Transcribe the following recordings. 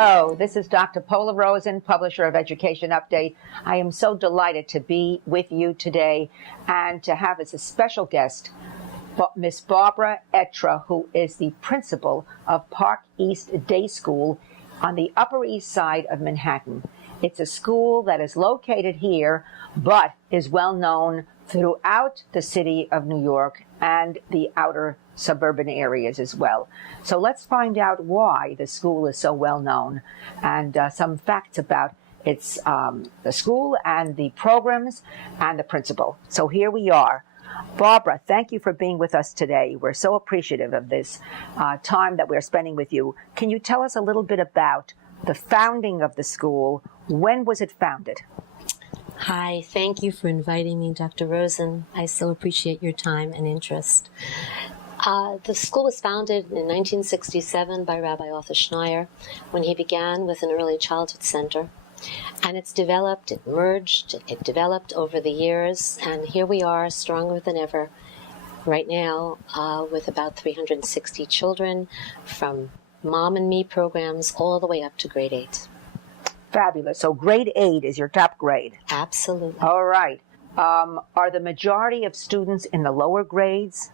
Hello, this is Dr. Paula Rosen, publisher of Education Update. I am so delighted to be with you today and to have as a special guest Miss Barbara Etra, who is the principal of Park East Day School on the Upper East Side of Manhattan. It's a school that is located here, but is well known throughout the city of New York and the outer suburban areas as well. So let's find out why the school is so well known and some facts about its the school and the programs and the principal. So here we are. Barbara, thank you for being with us today. We're so appreciative of this time that we're spending with you. Can you tell us a little bit about the founding of the school? When was it founded? Hi, thank you for inviting me, Dr. Rosen. I so appreciate your time and interest. The school was founded in 1967 by Rabbi Arthur Schneier when he began with an early childhood center. And it's developed, it merged, it developed over the years, and here we are, stronger than ever, right now, with about 360 children from Mom and Me programs all the way up to grade 8. Fabulous. So grade 8 is your top grade? Absolutely. All right. Are the majority of students in the lower grades?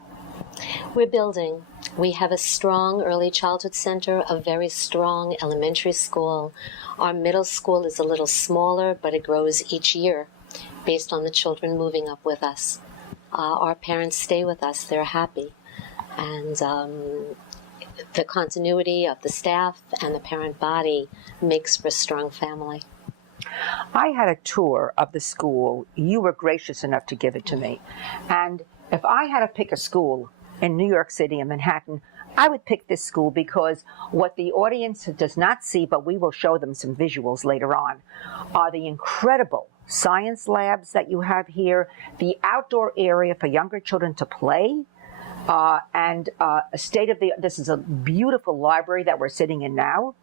We're building. We have a strong early childhood center, a very strong elementary school. Our middle school is a little smaller, but it grows each year based on the children moving up with us. Our parents stay with us. They're happy. And the continuity of the staff and the parent body makes for a strong family. I had a tour of the school. You were gracious enough to give it to me. And if I had to pick a school in New York City and Manhattan, I would pick this school because what the audience does not see, but we will show them some visuals later on, are the incredible science labs that you have here, the outdoor area for younger children to play, and a this is a beautiful library that we're sitting in now.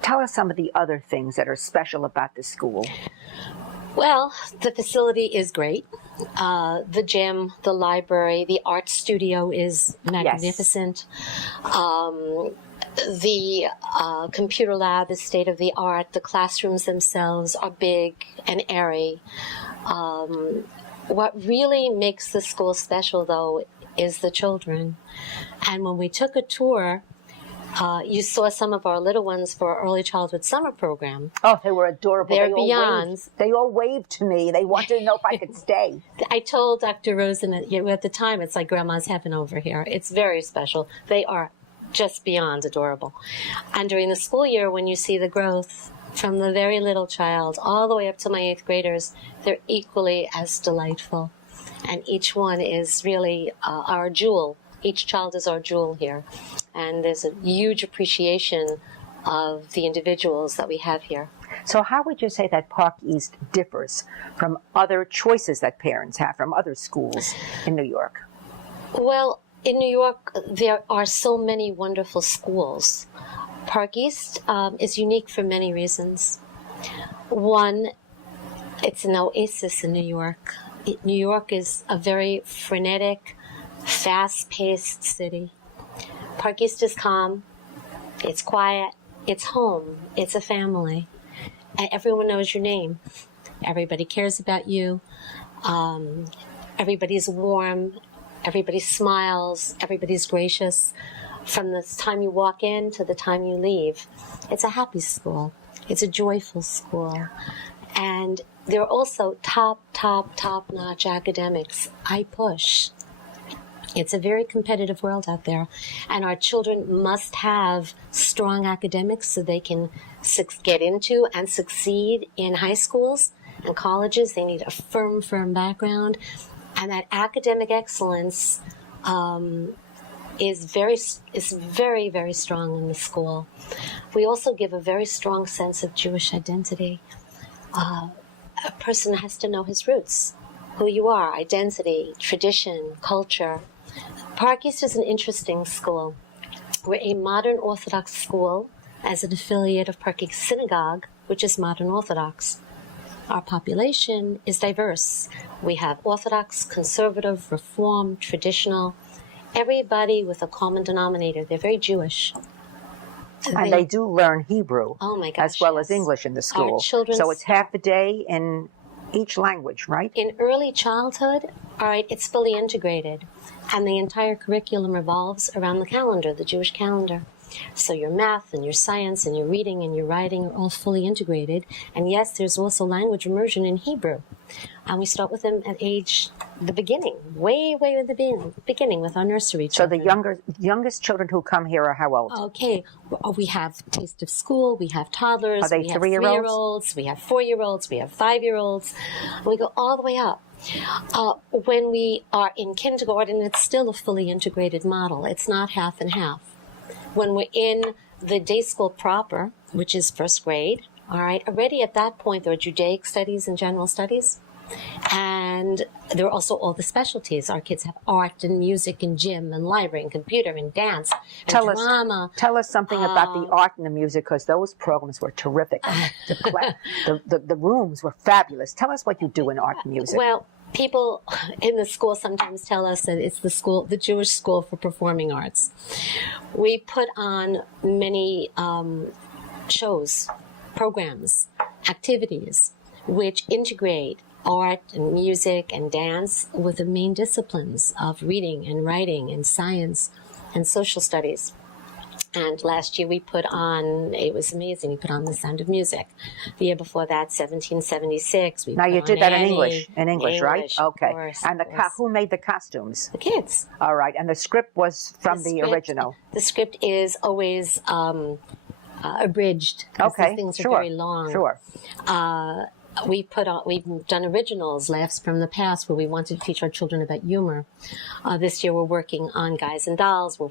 Tell us some of the other things that are special about this school. Well, the facility is great. The gym, the library, the art studio is magnificent. Yes. The computer lab is state-of-the-art. The classrooms themselves are big and airy. What really makes the school special, though, is the children. And when we took a tour, you saw some of our little ones for our early childhood summer program. Oh, they were adorable. They're beyond. They all waved to me. They wanted to know if I could stay. I told Dr. Rosen at the time, it's like grandma's heaven over here. It's very special. They are just beyond adorable. And during the school year, when you see the growth from the very little child all the way up to my 8th graders, they're equally as delightful. And each one is really our jewel. Each child is our jewel here. And there's a huge appreciation of the individuals that we have here. So how would you say that Park East differs from other choices that parents have from other schools in New York? Well, in New York, there are so many wonderful schools. Park East is unique for many reasons. One, it's an oasis in New York. New York is a very frenetic, fast-paced city. Park East is calm, it's quiet, it's home, it's a family, and everyone knows your name. Everybody cares about you, everybody's warm, everybody smiles, everybody's gracious. From the time you walk in to the time you leave, it's a happy school, it's a joyful school, and there are also top-notch academics. I push. It's a very competitive world out there, and our children must have strong academics so they can get into and succeed in high schools and colleges. They need a firm background, and that academic excellence is very, very strong in the school. We also give a very strong sense of Jewish identity. A person has to know his roots, who you are, identity, tradition, culture. Park East is an interesting school. We're a modern Orthodox school as an affiliate of Park East Synagogue, which is modern Orthodox. Our population is diverse. We have Orthodox, conservative, Reform, traditional, everybody with a common denominator. They're very Jewish. And they do learn Hebrew Oh my gosh, as well as yes. English in the school. children So it's half the day in each language, right? In early childhood, all right, it's fully integrated. And the entire curriculum revolves around the calendar, the Jewish calendar. So your math and your science and your reading and your writing are all fully integrated. And yes, there's also language immersion in Hebrew. And we start with them at the beginning, way in the beginning with our nursery children. So the youngest children who come here are how old? Okay, we have Taste of School, we have toddlers, Are they we have 3-year-olds? 3-year-olds, we have 4-year-olds, we have 5-year-olds. We go all the way up. When we are in kindergarten, it's still a fully integrated model. It's not half and half. When we're in the day school proper, which is first grade, all right, already at that point there are Judaic studies and general studies. And there are also all the specialties. Our kids have art and music and gym and library and computer and dance and drama. Tell us something about the art and the music, because those programs were terrific. The rooms were fabulous. Tell us what you do in art and music. Well, people in the school sometimes tell us that it's the Jewish School for Performing Arts. We put on many shows, programs, activities, which integrate art and music and dance with the main disciplines of reading and writing and science and social studies. And last year we put on, it was amazing, we put on The Sound of Music. The year before that, 1776. Now you did that in English, right? Okay. Course, and who made the costumes? The kids. All right. And the script was from the original? The script is always abridged. Okay, these things are very long. Sure. We've done originals, Laughs from the Past, where we wanted to teach our children about humor. This year we're working on Guys and Dolls. We're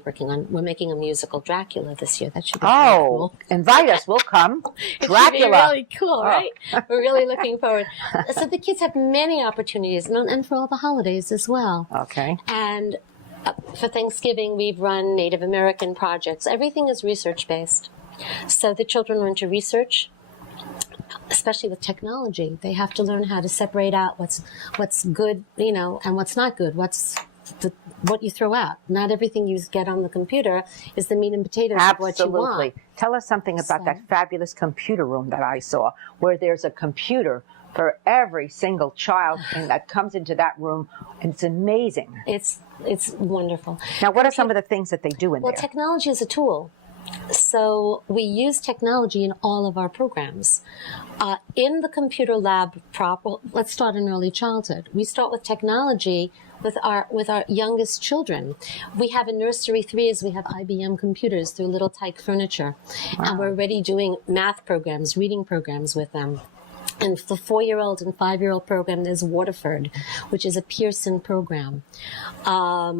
making a musical Dracula this year. That should be really cool. Invite us. We'll come. It Dracula. should be really cool, right? We're really looking forward. So the kids have many opportunities, and for all the holidays as well. Okay. And for Thanksgiving, we've run Native American projects. Everything is research-based. So the children learn to research, especially with technology. They have to learn how to separate out what's good, and what's not good. What you throw out. Not everything you get on the computer is the meat and potatoes of what you want. Absolutely. Tell us something about that fabulous computer room that I saw, where there's a computer for every single child that comes into that room. And it's amazing. It's wonderful. Now, what are some of the things that they do in there? Well, technology is a tool. So we use technology in all of our programs. In the computer lab proper, let's start in early childhood. We start with technology with our youngest children. We have in nursery 3s, we have IBM computers through Little Tyke Furniture. Wow. And we're already doing math programs, reading programs with them. And for the 4-year-old and 5-year-old program, there's Waterford, which is a Pearson program,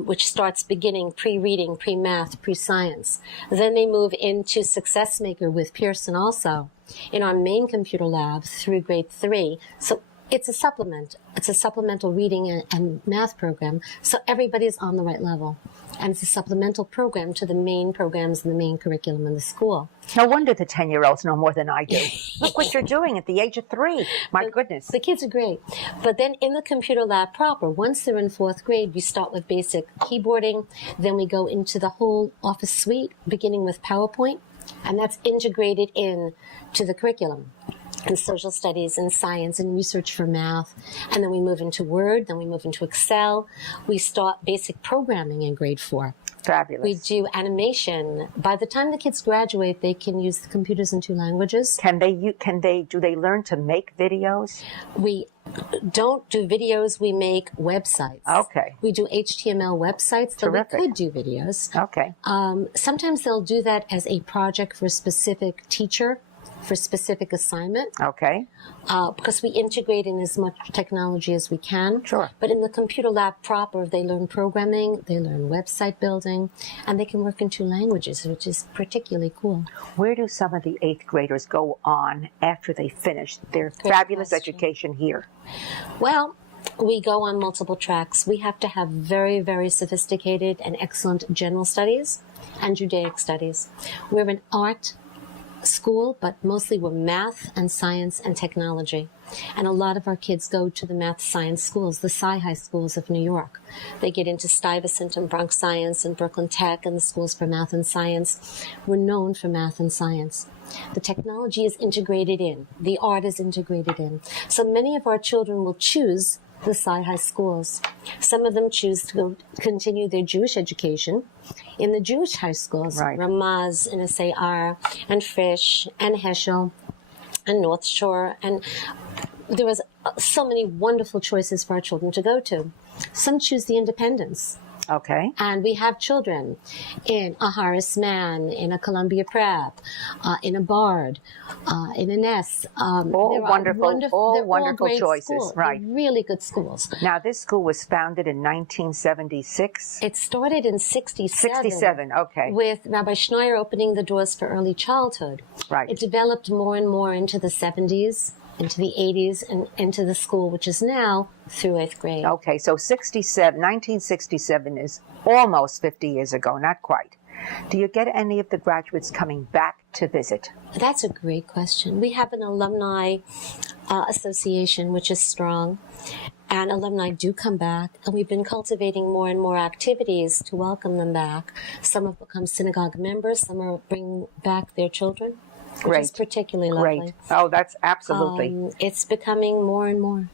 which starts beginning pre-reading, pre-math, pre-science. Then they move into Success Maker with Pearson also in our main computer lab through grade 3. So it's a supplement. It's a supplemental reading and math program. So everybody's on the right level. And it's a supplemental program to the main programs and the main curriculum in the school. No wonder the 10-year-olds know more than I do. Look what you're doing at the age of 3. My goodness. The kids are great. But then in the computer lab proper, once they're in 4th grade, we start with basic keyboarding. Then we go into the whole Office suite, beginning with PowerPoint. And that's integrated in to the curriculum. And social studies and science and research for math. And then we move into Word, then we move into Excel. We start basic programming in grade 4. Fabulous. We do animation. By the time the kids graduate, they can use the computers in 2 languages. Do they learn to make videos? We don't do videos, we make websites. Okay. We do HTML websites, but Terrific. we could do videos. Okay. Sometimes they'll do that as a project for a specific teacher, for a specific assignment. Okay. Because we integrate in as much technology as we can. Sure. But in the computer lab proper, they learn programming, they learn website building, and they can work in 2 languages, which is particularly cool. Where do some of the 8th graders go on after they finish their fabulous education here? Well, we go on multiple tracks. We have to have very, very sophisticated and excellent general studies and Judaic studies. We're an art school, but mostly we're math and science and technology. And a lot of our kids go to the math science schools, the Sci-High schools of New York. They get into Stuyvesant and Bronx Science and Brooklyn Tech and the schools for math and science. We're known for math and science. The technology is integrated in. The art is integrated in. So many of our children will choose the Sci-High schools. Some of them choose to go continue their Jewish education in the Jewish high schools, Right. Ramaz and SAR and Frisch and Heschel and North Shore. And there was so many wonderful choices for our children to go to. Some choose the independents. Okay. And we have children in a Horace Mann, in a Columbia Prep, in a Bard, in a Ness. All wonderful great choices, schools. right. They're really good schools. Now, this school was founded in 1976. It started in 67. 67, okay. With Rabbi Schneier opening the doors for early childhood. Right. It developed more and more into the 70s, into the 80s, and into the school, which is now through 8th grade. Okay, so 1967 is almost 50 years ago, not quite. Do you get any of the graduates coming back to visit? That's a great question. We have an alumni association, which is strong, and alumni do come back, and we've been cultivating more and more activities to welcome them back. Some have become synagogue members, some are bringing back their children, which is particularly lovely. Great. Oh, that's absolutely. It's becoming more and more.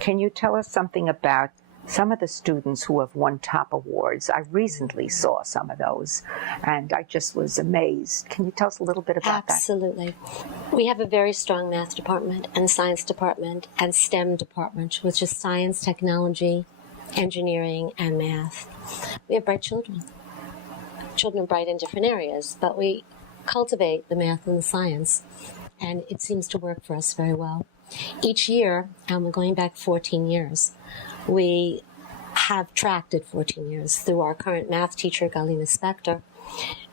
Can you tell us something about some of the students who have won top awards? I recently saw some of those, and I just was amazed. Can you tell us a little bit about Absolutely. We have a very strong math department and science department and STEM department, which is science, technology, engineering, and math. We have bright children. Children are bright in different areas, but we cultivate the math and the science, and it seems to work for us very well. Each year, and we're going back 14 years, we have tracked it 14 years through our current math teacher, Galina Spector,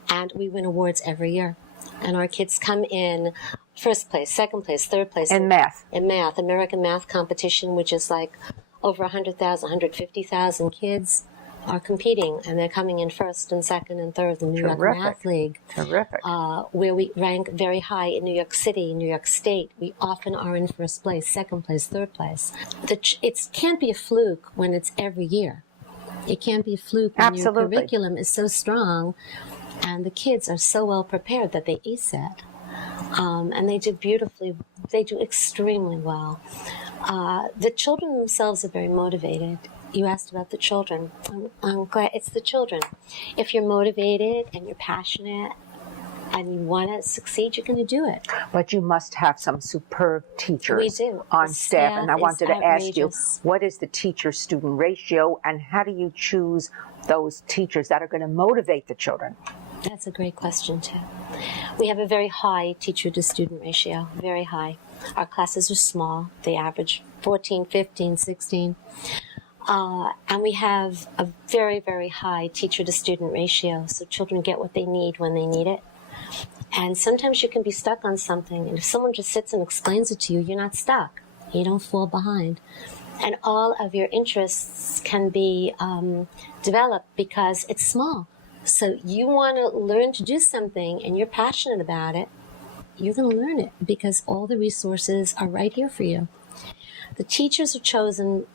and we win awards every year. And our kids come in first place, second place, third place. In math? In math, American Math Competition, which is like over 100,000, 150,000 kids are competing, and they're coming in first and second and third in the New York Math League. Terrific. Where we rank very high in New York City, New York State. We often are in first place, second place, third place. It can't be a fluke when it's every year. It can't be a fluke when your curriculum is so strong and the kids are so well prepared that they ace it. And they do beautifully. They do extremely well. The children themselves are very motivated. You asked about the children. I'm glad it's the children. If you're motivated and you're passionate and you want to succeed, you're going to do it. But you must have some superb teachers on staff. And I wanted to ask you, what is the teacher-student ratio, and how do you choose those teachers that are going to motivate the children? That's a great question, too. We have a very high teacher-to-student ratio, very high. Our classes are small. They average 14, 15, 16. And we have a very, very high teacher-to-student ratio, so children get what they need when they need it. And sometimes you can be stuck on something, and if someone just sits and explains it to you, you're not stuck. You don't fall behind. And all of your interests can be developed because it's small. So you want to learn to do something, and you're passionate about it, you're going to learn it because all the resources are right here for you. The teachers are chosen.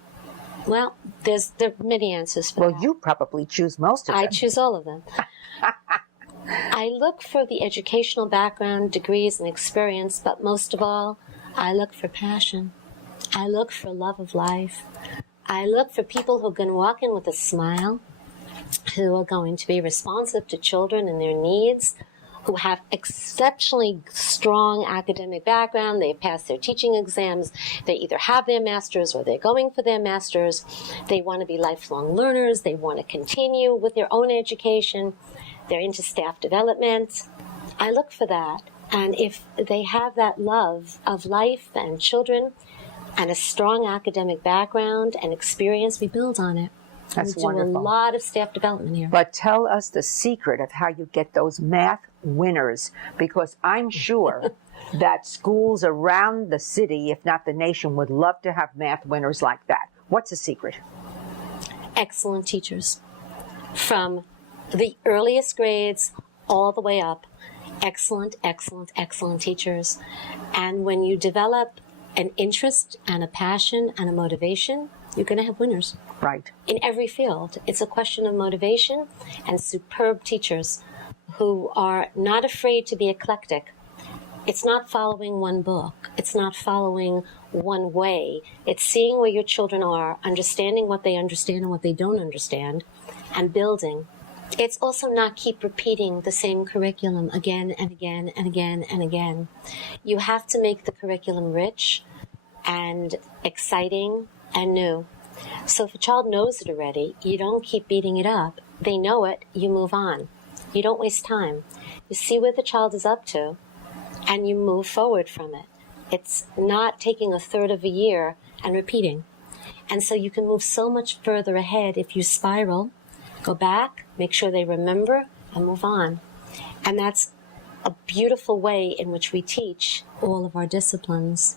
Well, there are many answers for that. Well, you probably choose most of them. I choose all of them. I look for the educational background, degrees, and experience, but most of all, I look for passion. I look for love of life. I look for people who are going to walk in with a smile, who are going to be responsive to children and their needs, who have exceptionally strong academic background. They've passed their teaching exams. They either have their master's or they're going for their master's. They want to be lifelong learners. They want to continue with their own education. They're into staff development. I look for that. And if they have that love of life and children and a strong academic background and experience, we build on it. That's we wonderful. do a lot of staff development here. But tell us the secret of how you get those math winners, because I'm sure that schools around the city, if not the nation, would love to have math winners like that. What's the secret? Excellent teachers. From the earliest grades all the way up. Excellent, excellent, excellent teachers. And when you develop an interest and a passion and a motivation, you're going to have winners. Right. In every field. It's a question of motivation and superb teachers who are not afraid to be eclectic. It's not following one book. It's not following one way. It's seeing where your children are, understanding what they understand and what they don't understand, and building. It's also not keep repeating the same curriculum again and again and again and again. You have to make the curriculum rich and exciting and new. So if a child knows it already, you don't keep beating it up. They know it, you move on. You don't waste time. You see what the child is up to, and you move forward from it. It's not taking a third of a year and repeating. And so you can move so much further ahead if you spiral, go back, make sure they remember, and move on. And that's a beautiful way in which we teach all of our disciplines.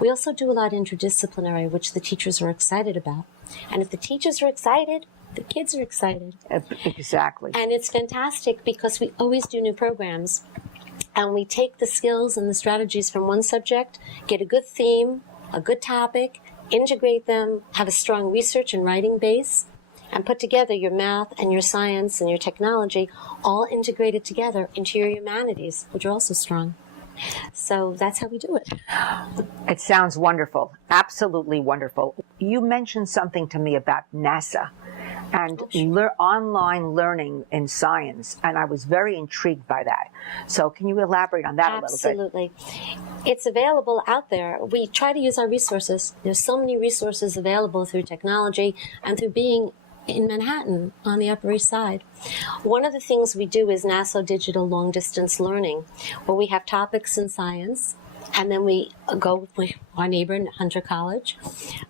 We also do a lot interdisciplinary, which the teachers are excited about. And if the teachers are excited, the kids are excited. Exactly. And it's fantastic because we always do new programs. And we take the skills and the strategies from one subject, get a good theme, a good topic, integrate them, have a strong research and writing base, and put together your math and your science and your technology all integrated together into your humanities, which are also strong. So that's how we do it. It sounds wonderful. Absolutely wonderful. You mentioned something to me about NASA and online learning in science, and I was very intrigued by that. So can you elaborate on that a little bit? Absolutely. It's available out there. We try to use our resources. There's so many resources available through technology and through being in Manhattan on the Upper East Side. One of the things we do is NASA Digital Long Distance Learning, where we have topics in science, and then we go with our neighbor in Hunter College,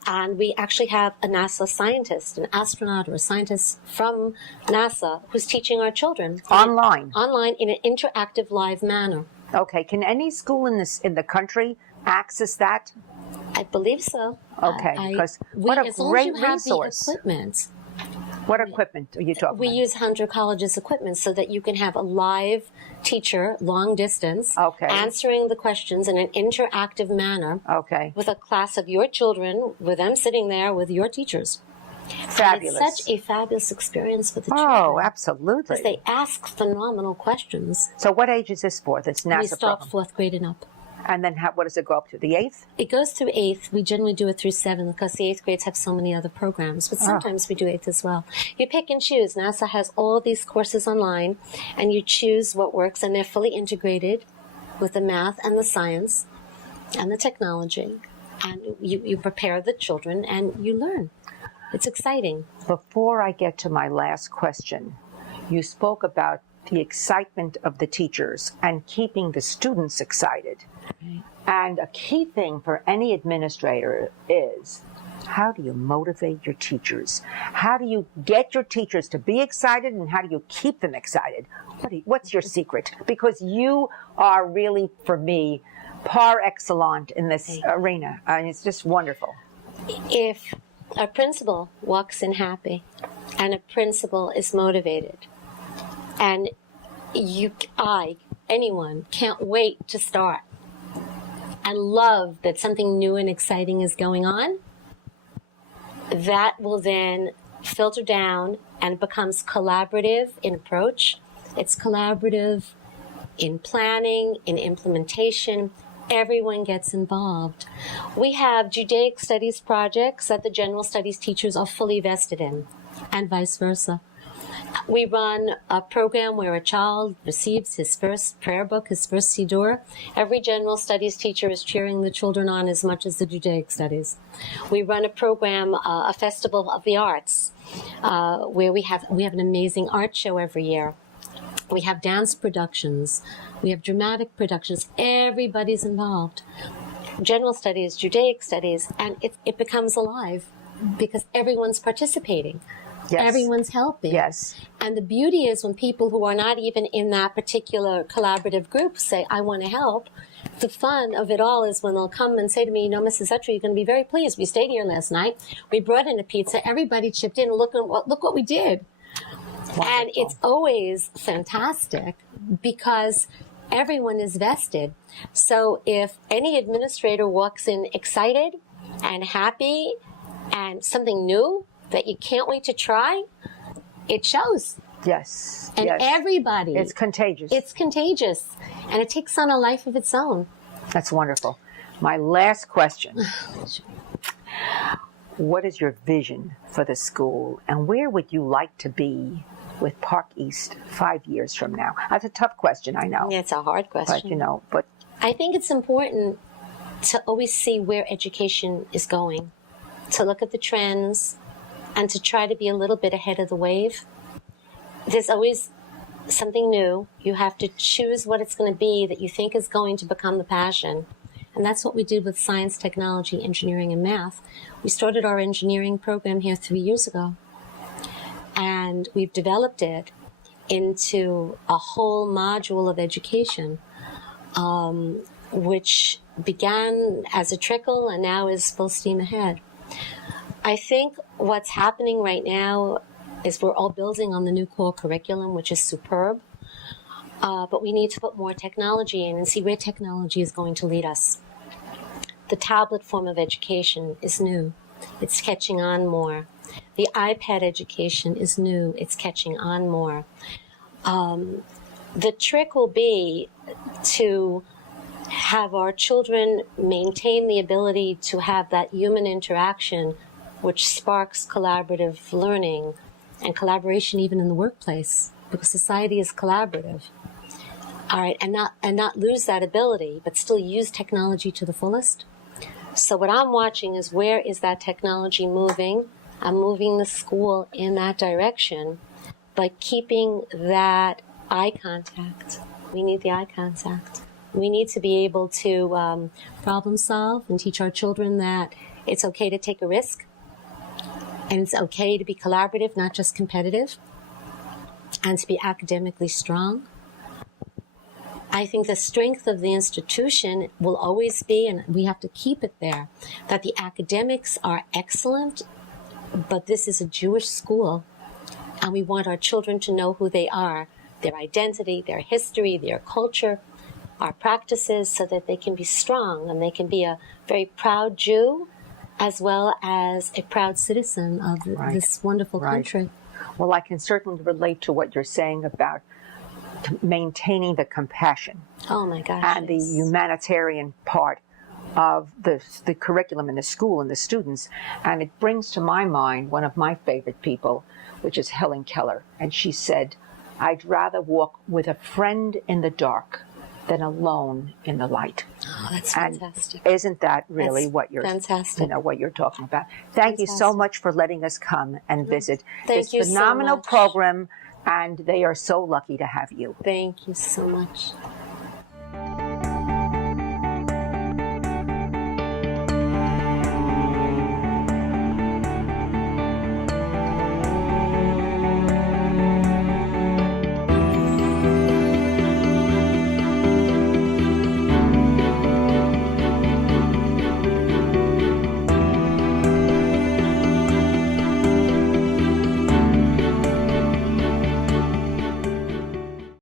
and we actually have a NASA scientist, an astronaut or a scientist from NASA who's teaching our children. Online in an interactive live manner. Okay. Can any school in the country access that? I believe so. Okay. Because what a great resource. The equipment. What equipment are you talking We about? use Hunter College's equipment so that you can have a live teacher, long distance, answering the questions in an interactive manner with a class of your children, with them sitting there with your teachers. Fabulous. And it's such a fabulous experience with the children. Oh, absolutely. Because they ask phenomenal questions. So what age is this for? That's NASA We start program. 4th grade and up. And then what does it go up to? The 8th? It goes through 8th. We generally do it through 7th because the 8th grades have so many other programs. But sometimes we do 8th as well. You pick and choose. NASA has all these courses online, and you choose what works, and they're fully integrated with the math and the science and the technology. And you prepare the children, and you learn. It's exciting. Before I get to my last question, you spoke about the excitement of the teachers and keeping the students excited. Right. And a key thing for any administrator is, how do you motivate your teachers? How do you get your teachers to be excited, and how do you keep them excited? What's your secret? Because you are really, for me, par excellence in this arena. And it's just wonderful. If a principal walks in happy and a principal is motivated, and anyone can't wait to start and love that something new and exciting is going on, that will then filter down and becomes collaborative in approach. It's collaborative in planning, in implementation. Everyone gets involved. We have Judaic studies projects that the general studies teachers are fully vested in, and vice versa. We run a program where a child receives his first prayer book, his first Siddur. Every general studies teacher is cheering the children on as much as the Judaic studies. We run a program, a festival of the arts, where we have an amazing art show every year. We have dance productions. We have dramatic productions. Everybody's involved. General studies, Judaic studies, and it becomes alive because everyone's participating. Yes. Everyone's helping. Yes. And the beauty is when people who are not even in that particular collaborative group say, I want to help, the fun of it all is when they'll come and say to me, Mrs. Etra, you're going to be very pleased. We stayed here last night. We brought in a pizza. Everybody chipped in. Look what we did. Wonderful. And it's always fantastic because everyone is vested. So if any administrator walks in excited and happy and something new that you can't wait to try, it shows. Yes. And yes. everybody. It's contagious. It's contagious. And it takes on a life of its own. That's wonderful. My last question. What is your vision for the school, and where would you like to be with Park East 5 years from now? That's a tough question, I know. Yeah, it's a hard question. But I think it's important to always see where education is going, to look at the trends, and to try to be a little bit ahead of the wave. There's always something new. You have to choose what it's going to be that you think is going to become the passion. And that's what we did with science, technology, engineering, and math. We started our engineering program here 3 years ago. And we've developed it into a whole module of education, which began as a trickle and now is full steam ahead. I think what's happening right now is we're all building on the new core curriculum, which is superb. But we need to put more technology in and see where technology is going to lead us. The tablet form of education is new. It's catching on more. The iPad education is new. It's catching on more. The trick will be to have our children maintain the ability to have that human interaction which sparks collaborative learning and collaboration even in the workplace, because society is collaborative. All right, and not lose that ability, but still use technology to the fullest. So what I'm watching is, where is that technology moving? I'm moving the school in that direction, but keeping that eye contact. We need the eye contact. We need to be able to problem solve and teach our children that it's okay to take a risk, and it's okay to be collaborative, not just competitive, and to be academically strong. I think the strength of the institution will always be, and we have to keep it there, that the academics are excellent, but this is a Jewish school, and we want our children to know who they are, their identity, their history, their culture, our practices, so that they can be strong and they can be a very proud Jew as well as a proud citizen of this wonderful country. Well, I can certainly relate to what you're saying about maintaining the compassion. Oh my gosh. And the humanitarian part of the curriculum in the school and the students. And it brings to my mind one of my favorite people, which is Helen Keller. And she said, "I'd rather walk with a friend in the dark than alone in the light." Oh, that's fantastic. And isn't that really that's what you're fantastic. What you're talking about? Thank you so much for letting us come and visit Thank this you phenomenal so much. program, and they are so lucky to have you. Thank you so much.